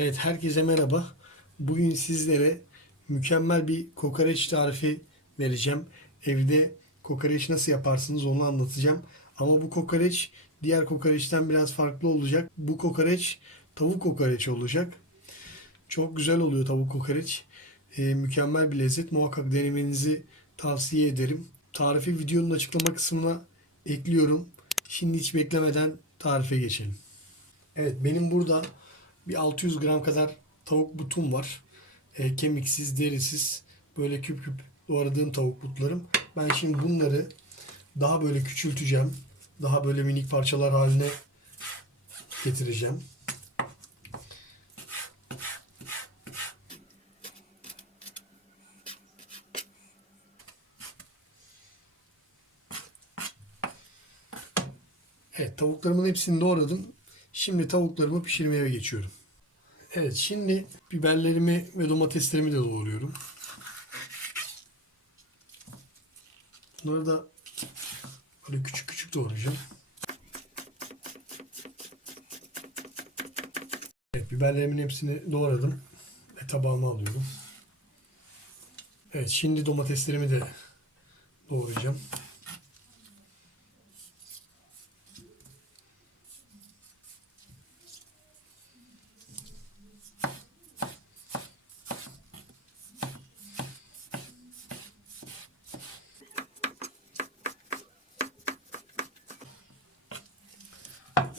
Evet, herkese merhaba. Bugün sizlere mükemmel bir kokoreç tarifi vereceğim. Evde kokoreç nasıl yaparsınız onu anlatacağım. Ama bu kokoreç diğer kokoreçten biraz farklı olacak. Bu kokoreç tavuk kokoreç olacak. Çok güzel oluyor tavuk kokoreç. Ee, mükemmel bir lezzet. Muhakkak denemenizi tavsiye ederim. Tarifi videonun açıklama kısmına ekliyorum. Şimdi hiç beklemeden tarife geçelim. Evet benim burada bir 600 gram kadar tavuk butum var. E, kemiksiz, derisiz böyle küp küp doğradığım tavuk butlarım. Ben şimdi bunları daha böyle küçülteceğim. Daha böyle minik parçalar haline getireceğim. Evet tavuklarımın hepsini doğradım. Şimdi tavuklarımı pişirmeye geçiyorum. Evet şimdi biberlerimi ve domateslerimi de doğruyorum. Bunları da böyle küçük küçük doğrayacağım. Evet biberlerimin hepsini doğradım ve tabağıma alıyorum. Evet şimdi domateslerimi de doğrayacağım.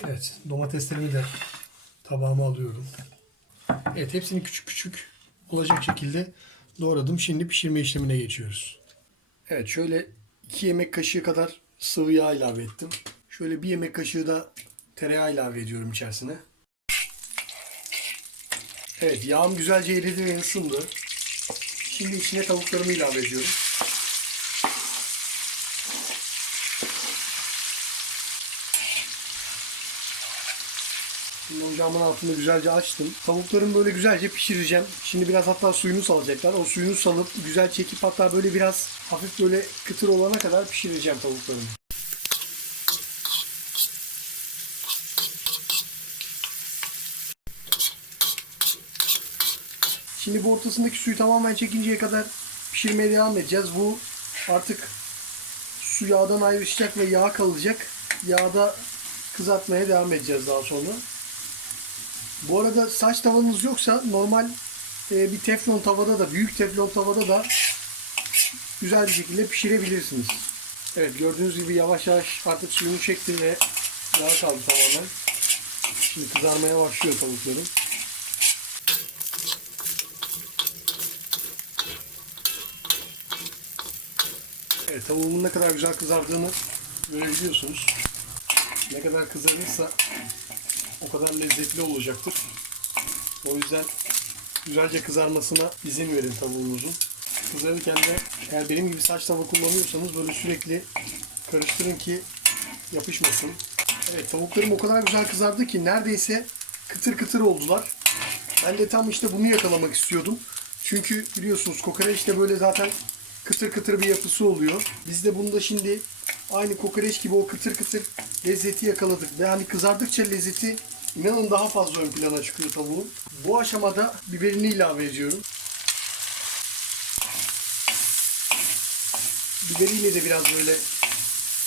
Evet, domateslerimi de tabağıma alıyorum. Evet, hepsini küçük küçük olacak şekilde doğradım. Şimdi pişirme işlemine geçiyoruz. Evet, şöyle 2 yemek kaşığı kadar sıvı yağ ilave ettim. Şöyle bir yemek kaşığı da tereyağı ilave ediyorum içerisine. Evet, yağım güzelce eridi ve ısındı. Şimdi içine tavuklarımı ilave ediyorum. Şimdi ocağımın altını güzelce açtım. Tavuklarımı böyle güzelce pişireceğim. Şimdi biraz hatta suyunu salacaklar. O suyunu salıp güzel çekip hatta böyle biraz hafif böyle kıtır olana kadar pişireceğim tavuklarımı. Şimdi bu ortasındaki suyu tamamen çekinceye kadar pişirmeye devam edeceğiz. Bu artık su yağdan ayrışacak ve yağ kalacak. Yağda kızartmaya devam edeceğiz daha sonra. Bu arada saç tavanız yoksa normal e, bir teflon tavada da büyük teflon tavada da güzel bir şekilde pişirebilirsiniz. Evet gördüğünüz gibi yavaş yavaş artık suyunu çekti ve yağ kaldı tamamen. Şimdi kızarmaya başlıyor tavuklarım. Evet tavuğumun ne kadar güzel kızardığını görebiliyorsunuz. Ne kadar kızarırsa o kadar lezzetli olacaktır. O yüzden güzelce kızarmasına izin verin tavuğunuzun. Kızarırken de eğer benim gibi saç tava kullanıyorsanız böyle sürekli karıştırın ki yapışmasın. Evet tavuklarım o kadar güzel kızardı ki neredeyse kıtır kıtır oldular. Ben de tam işte bunu yakalamak istiyordum. Çünkü biliyorsunuz kokoreçte böyle zaten kıtır kıtır bir yapısı oluyor. Biz de bunu da şimdi aynı kokoreç gibi o kıtır kıtır lezzeti yakaladık. Ve hani kızardıkça lezzeti inanın daha fazla ön plana çıkıyor tavuğun. Bu aşamada biberini ilave ediyorum. Biberiyle de biraz böyle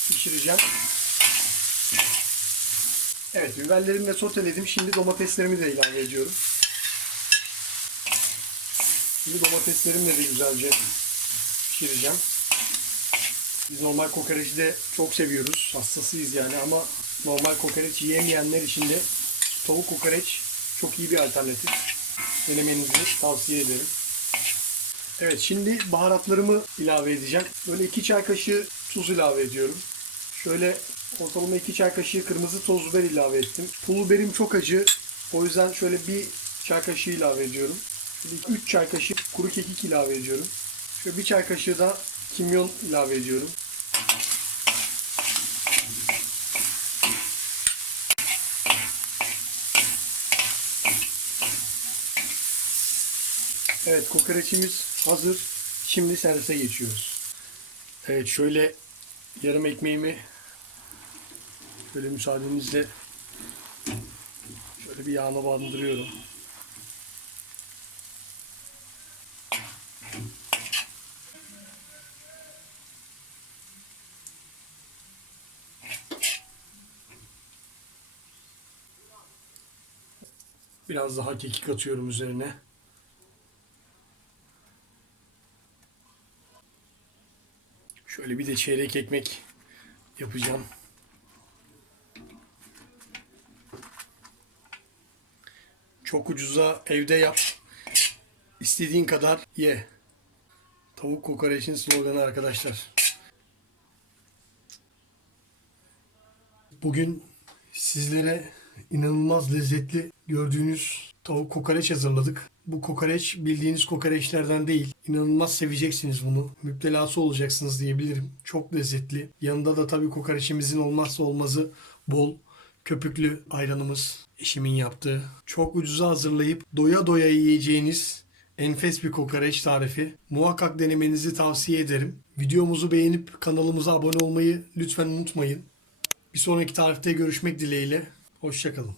pişireceğim. Evet biberlerimi de soteledim. Şimdi domateslerimi de ilave ediyorum. Şimdi domateslerimle de güzelce pişireceğim. Biz normal kokoreçi de çok seviyoruz. Hassasıyız yani ama normal kokoreç yiyemeyenler için de tavuk kokoreç çok iyi bir alternatif. Denemenizi tavsiye ederim. Evet şimdi baharatlarımı ilave edeceğim. Böyle 2 çay kaşığı tuz ilave ediyorum. Şöyle ortalama 2 çay kaşığı kırmızı toz biber ilave ettim. Pul biberim çok acı. O yüzden şöyle bir çay kaşığı ilave ediyorum. 3 çay kaşığı kuru kekik ilave ediyorum. Şöyle bir çay kaşığı da kimyon ilave ediyorum. Evet kokoreçimiz hazır. Şimdi servise geçiyoruz. Evet şöyle yarım ekmeğimi şöyle müsaadenizle şöyle bir yağla bandırıyorum. Biraz daha kekik atıyorum üzerine. Şöyle bir de çeyrek ekmek yapacağım. Çok ucuza evde yap. İstediğin kadar ye. Tavuk kokoreçin sloganı arkadaşlar. Bugün sizlere inanılmaz lezzetli gördüğünüz tavuk kokoreç hazırladık. Bu kokoreç bildiğiniz kokoreçlerden değil. İnanılmaz seveceksiniz bunu. Müptelası olacaksınız diyebilirim. Çok lezzetli. Yanında da tabii kokoreçimizin olmazsa olmazı bol köpüklü ayranımız. Eşimin yaptığı. Çok ucuza hazırlayıp doya doya yiyeceğiniz enfes bir kokoreç tarifi. Muhakkak denemenizi tavsiye ederim. Videomuzu beğenip kanalımıza abone olmayı lütfen unutmayın. Bir sonraki tarifte görüşmek dileğiyle. Hoşçakalın.